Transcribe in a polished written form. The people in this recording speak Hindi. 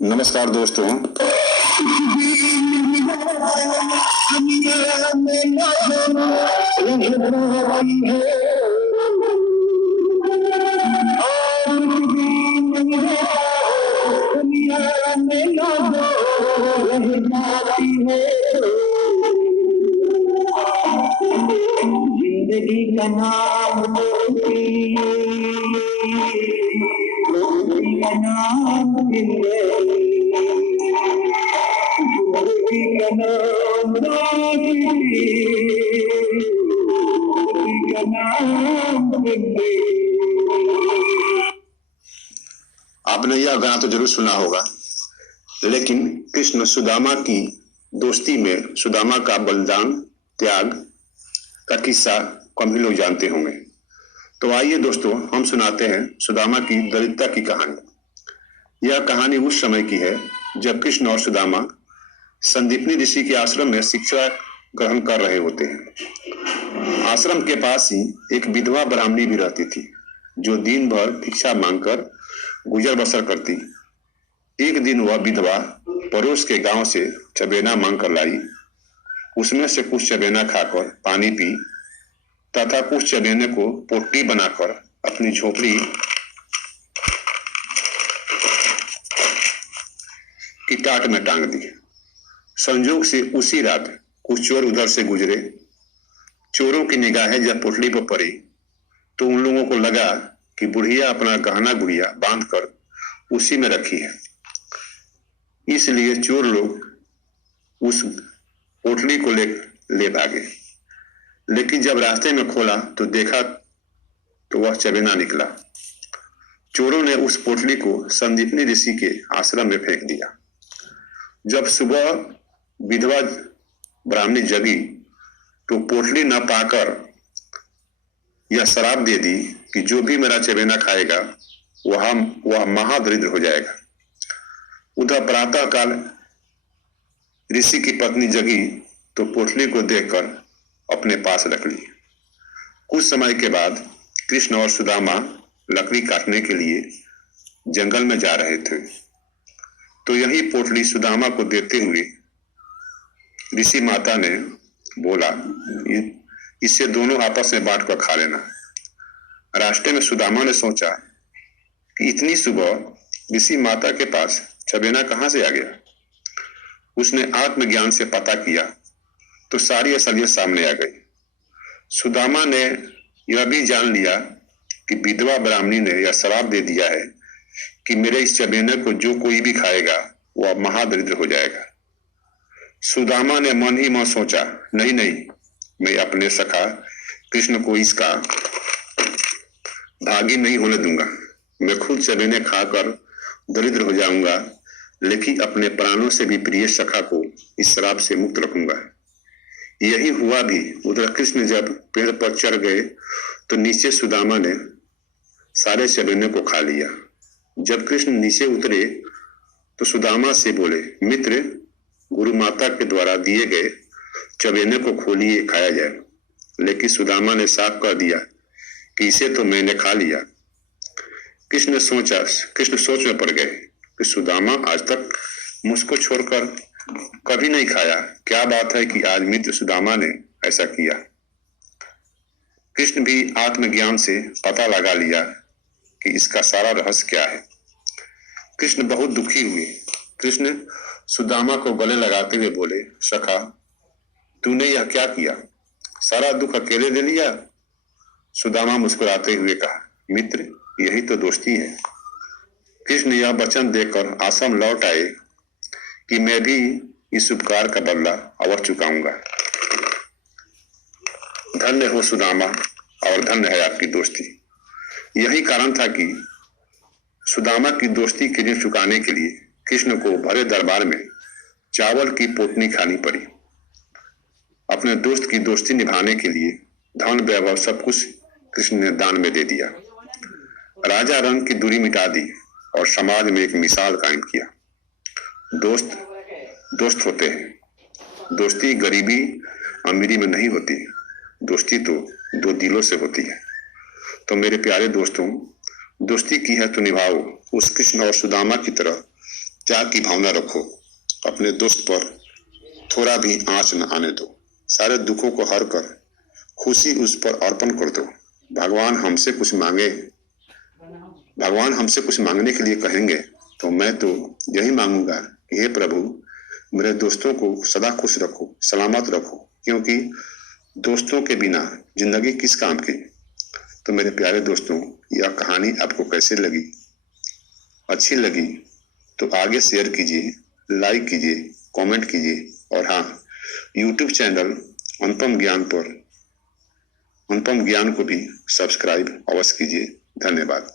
नमस्कार दोस्तों। जिंदगी का नाम दोस्ती, दोस्ती का नाम जिंदगी, जिंदगी का नाम दोस्ती, दोस्ती का नाम जिंदगी। आपने यह गाना तो जरूर सुना होगा, लेकिन कृष्ण सुदामा की दोस्ती में सुदामा का बलिदान त्याग का किस्सा कम ही लोग जानते होंगे। तो आइए दोस्तों, हम सुनाते हैं सुदामा की दरिद्रता की कहानी। यह कहानी उस समय की है जब कृष्ण और सुदामा संदीपनी ऋषि के आश्रम में शिक्षा ग्रहण कर रहे होते हैं। आश्रम के पास ही एक विधवा ब्राह्मणी भी रहती थी, जो दिन भर भिक्षा मांगकर गुजर बसर करती। एक दिन वह विधवा पड़ोस के गांव से चबेना मांग कर लाई। उसमें से कुछ चबेना खाकर पानी पी तथा कुछ चबेने को पोटली बनाकर अपनी झोपड़ी की टाट में टांग दी। संजोग से उसी रात कुछ चोर उधर से गुजरे। चोरों की निगाहें जब पोटली पर पड़ी तो उन लोगों को लगा कि बुढ़िया अपना गहना गुड़िया बांधकर उसी में रखी है। इसलिए चोर लोग उस पोटली को ले भागे। लेकिन जब रास्ते में खोला तो देखा तो वह चबेना निकला। चोरों ने उस पोटली को संदीपनी ऋषि के आश्रम में फेंक दिया। जब सुबह विधवा ब्राह्मणी जगी तो पोटली न पाकर यह श्राप दे दी कि जो भी मेरा चबेना खाएगा वह महादरिद्र हो जाएगा। उधर प्रातः काल ऋषि की पत्नी जगी तो पोटली को देखकर अपने पास रख ली। कुछ समय के बाद कृष्ण और सुदामा लकड़ी काटने के लिए जंगल में जा रहे थे, तो यही पोटली सुदामा को देते हुए ऋषि माता ने बोला, इसे दोनों आपस में बांट कर खा लेना। रास्ते में सुदामा ने सोचा कि इतनी सुबह ऋषि माता के पास चबेना कहां से आ गया। उसने आत्मज्ञान से पता किया तो सारी असलियत सामने आ गई। सुदामा ने यह भी जान लिया कि विधवा ब्राह्मणी ने यह श्राप दे दिया है कि मेरे इस चबेने को जो कोई भी खाएगा वह महादरिद्र हो जाएगा। सुदामा ने मन ही मन सोचा, नहीं नहीं, मैं अपने सखा कृष्ण को इसका भागी नहीं होने दूंगा। मैं खुद चबेने खाकर दरिद्र हो जाऊंगा, लेकिन अपने प्राणों से भी प्रिय सखा को इस श्राप से मुक्त रखूंगा। यही हुआ भी। उधर कृष्ण जब पेड़ पर चढ़ गए तो नीचे सुदामा ने सारे चबेने को खा लिया। जब कृष्ण नीचे उतरे तो सुदामा से बोले, मित्र, गुरु माता के द्वारा दिए गए चबेने को खोलिए, खाया जाए। लेकिन सुदामा ने साफ कर दिया कि इसे तो मैंने खा लिया। कृष्ण सोच में पड़ गए कि सुदामा आज तक मुझको छोड़कर कभी नहीं खाया। क्या बात है कि आज मित्र सुदामा ने ऐसा किया। कृष्ण भी आत्मज्ञान से पता लगा लिया कि इसका सारा रहस्य क्या है। कृष्ण बहुत दुखी हुए। कृष्ण सुदामा को गले लगाते हुए बोले, सखा, तूने यह क्या किया? सारा दुख अकेले ले लिया। सुदामा मुस्कुराते हुए कहा, मित्र, यही तो दोस्ती है। कृष्ण यह वचन देकर आश्रम लौट आए कि मैं भी इस उपकार का बदला अवश्य चुकाऊंगा। धन्य हो सुदामा और धन्य है आपकी दोस्ती। यही कारण था कि सुदामा की दोस्ती के ऋण चुकाने के लिए कृष्ण को भरे दरबार में चावल की पोटनी खानी पड़ी। अपने दोस्त की दोस्ती निभाने के लिए धन वैभव सब कुछ कृष्ण ने दान में दे दिया। राजा रंग की दूरी मिटा दी और समाज में एक मिसाल कायम किया। दोस्त होते हैं। दोस्ती गरीबी अमीरी में नहीं होती, दोस्ती तो दो दिलों से होती है। तो मेरे प्यारे दोस्तों, दोस्ती की है तो निभाओ। उस कृष्ण और सुदामा की तरह त्याग की भावना रखो, अपने दोस्त पर थोड़ा भी आंच न आने दो, सारे दुखों को हर कर खुशी उस पर अर्पण कर दो। भगवान हमसे कुछ मांगे, भगवान हमसे कुछ मांगने के लिए कहेंगे तो मैं तो यही मांगूंगा कि हे प्रभु मेरे दोस्तों को सदा खुश रखो, सलामत रखो, क्योंकि दोस्तों के बिना जिंदगी किस काम की। तो मेरे प्यारे दोस्तों, यह कहानी आपको कैसे लगी? अच्छी लगी तो आगे शेयर कीजिए, लाइक कीजिए, कमेंट कीजिए और हाँ, यूट्यूब चैनल अनुपम ज्ञान पर अनुपम ज्ञान को भी सब्सक्राइब अवश्य कीजिए। धन्यवाद।